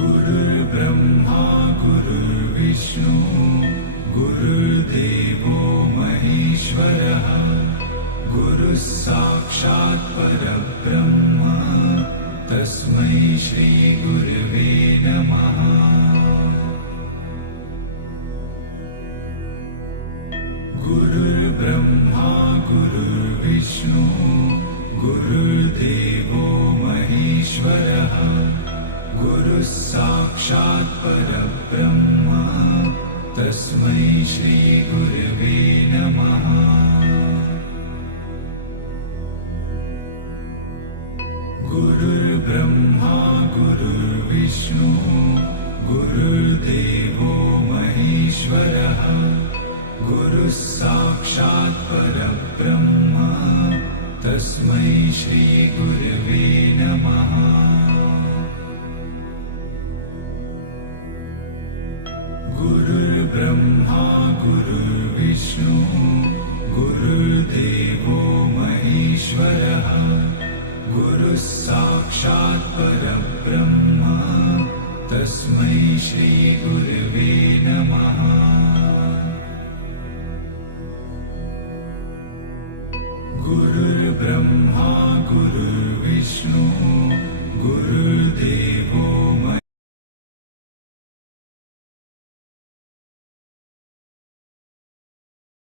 गुरुर्ब्रह्मा गुरुर्विष्णु गुरुर्देवो महेश्वरः गुरुः साक्षात् परब्रह्म तस्मै श्री गुरवे नमः। गुरुर्ब्रह्मा गुरुर्विष्णु गुरुर्देवो महेश्वरः गुरुः साक्षात् परब्रह्म तस्मै श्री गुरवे नमः। गुरुर्ब्रह्मा गुरुर्विष्णु गुरुर्देवो महेश्वरः गुरुः साक्षात् परब्रह्म तस्मै श्री गुरवे नमः। गुरुर्ब्रह्मा गुरुर्विष्णु गुरुर्देवो महेश्वरः गुरुः साक्षात् परब्रह्म तस्मै श्री